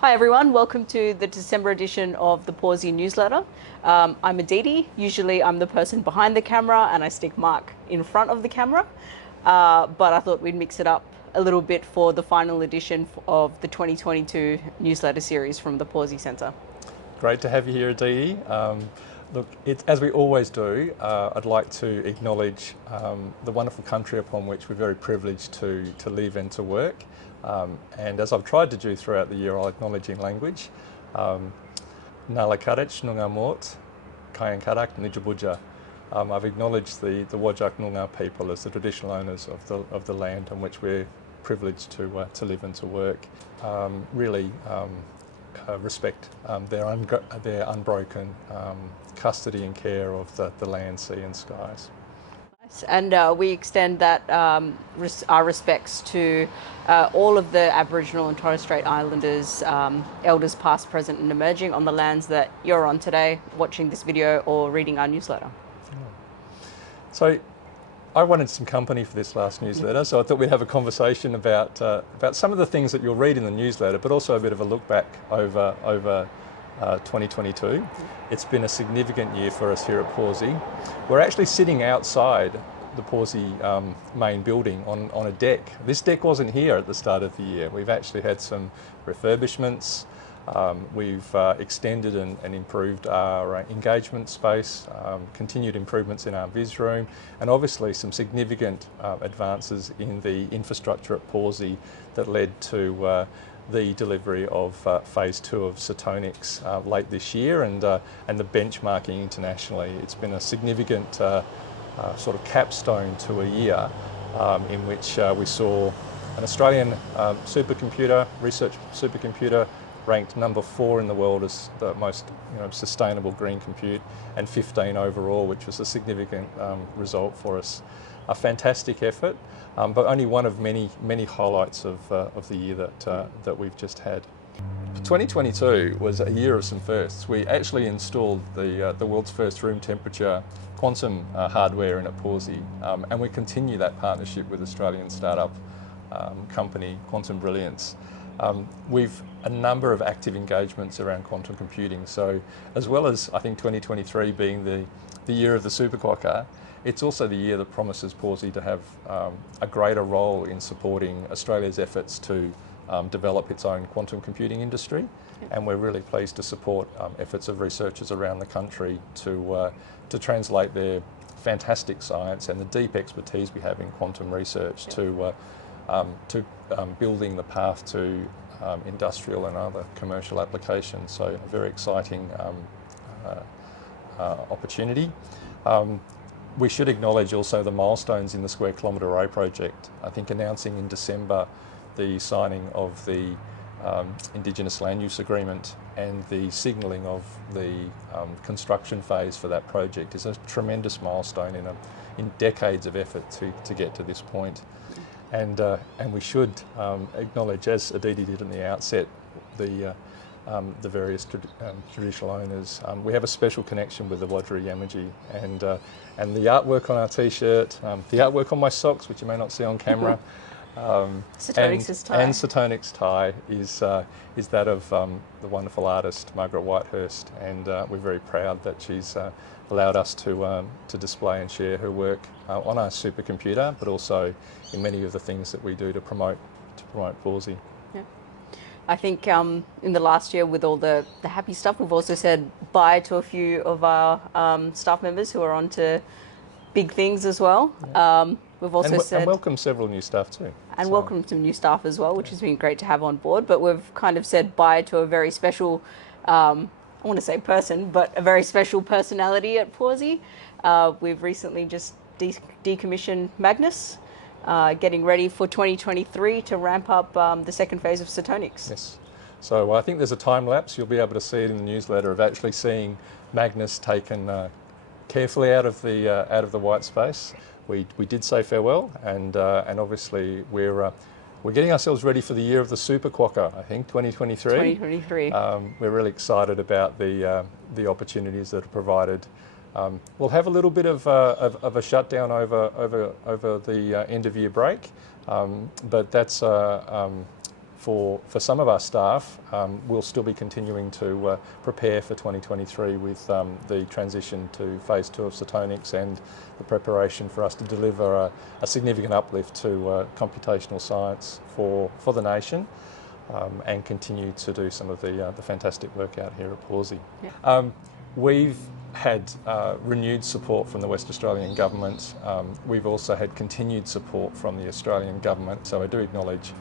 Hi everyone, welcome to the December edition of the Pawsey newsletter. I'm Aditi. Usually I'm the person behind the camera and I stick Mark in front of the camera, but I thought we'd mix it up a little bit for the final edition of the 2022 newsletter series from the Pawsey Centre. Great to have you here, Aditi. Look, as we always do, I'd like to acknowledge the wonderful country upon which we're very privileged to live and to work. And as I've tried to do throughout the year, I'll acknowledge in language. Nala Karech Nunga Mort, Kayan Karak Nijabuja. I've acknowledged the Wajak Noongar people as the traditional owners of the land on which we're privileged to live and to work. Really respect their unbroken custody and care of the land, sea and skies. And we extend that our respects to all of the Aboriginal and Torres Strait Islanders, elders past, present and emerging on the lands that you're on today, watching this video or reading our newsletter. So I wanted some company for this last newsletter, so I thought we'd have a conversation about some of the things that you'll read in the newsletter, but also a bit of a look back over 2022. It's been a significant year for us here at Pawsey. We're actually sitting outside the Pawsey main building on a deck. This deck wasn't here at the start of the year. We've actually had some refurbishments. We've extended and improved our engagement space, continued improvements in our viz room, and obviously some significant advances in the infrastructure at Pawsey that led to the delivery of phase 2 of Setonix late this year, and the benchmarking internationally. It's been a significant sort of capstone to a year in which we saw an Australian research supercomputer ranked number 4 in the world as the most sustainable green compute, and 15 overall, which was a significant result for us. A fantastic effort, but only one of many highlights of the year that we've just had. 2022 was a year of some firsts. We actually installed the world's first room temperature quantum hardware in at Pawsey, and we continue that partnership with Australian startup company Quantum Brilliance. We've a number of active engagements around quantum computing, so as well as I think 2023 being the year of the supercomputer, it's also the year that promises Pawsey to have a greater role in supporting Australia's efforts to develop its own quantum computing industry, and we're really pleased to support efforts of researchers around the country to translate their fantastic science and the deep expertise we have in quantum research to building the path to industrial and other commercial applications. So a very exciting opportunity. We should acknowledge also the milestones in the Square Kilometre Array project. I think announcing in December the signing of the Indigenous Land Use Agreement and the signalling of the construction phase for that project is a tremendous milestone in decades of effort to get to this point. And we should acknowledge, as Aditi did in the outset, the various traditional owners. We have a special connection with the Wadjuri Yamaji, and the artwork on our t-shirt, the artwork on my socks, which you may not see on camera, Setonix's tie. And Setonix tie is that of the wonderful artist Margaret Whitehurst, and we're very proud that she's allowed us to display and share her work on our supercomputer, but also in many of the things that we do to promote Pawsey. Yeah. I think in the last year, with all the happy stuff, we've also said bye to a few of our staff members who are on to big things as well. Yeah. We've also said... And welcome several new staff too. And welcome some new staff as well, which has been great to have on board. But we've kind of said bye to a very special, I want to say person, but a very special personality at Pawsey. We've recently just decommissioned Magnus, getting ready for 2023 to ramp up the second phase of Setonix. Yes. So I think there's a time lapse. You'll be able to see it in the newsletter of actually seeing Magnus taken carefully out of the white space. We did say farewell, and obviously we're getting ourselves ready for the year of the supercomputer. I think 2023. 2023. We're really excited about the opportunities that are provided. We'll have a little bit of a shutdown over the end of year break, but that's for for some of our staff, we'll still be continuing to prepare for 2023 with the transition to phase 2 of Setonix and the preparation for us to deliver a significant uplift to computational science for the nation, and continue to do some of the fantastic work out here at Pawsey. Yeah. We've had renewed support from the West Australian Government. We've also had continued support from the Australian Government, so I do acknowledge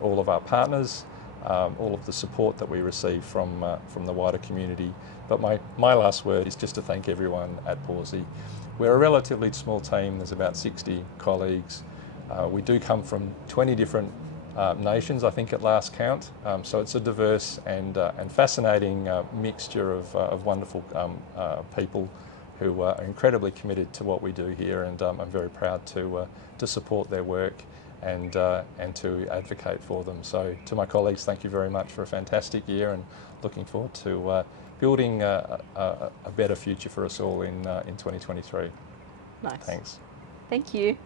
all of our partners, all of the support that we receive from the wider community. But my last word is just to thank everyone at Pawsey. We're a relatively small team, there's about 60 colleagues. We do come from 20 different nations, I think, at last count. So it's a diverse and fascinating mixture of wonderful people who are incredibly committed to what we do here, and I'm very proud to support their work and to advocate for them. So to my colleagues, thank you very much for a fantastic year, and looking forward to building a better future for us all in 2023. Nice. Thanks. Thank you.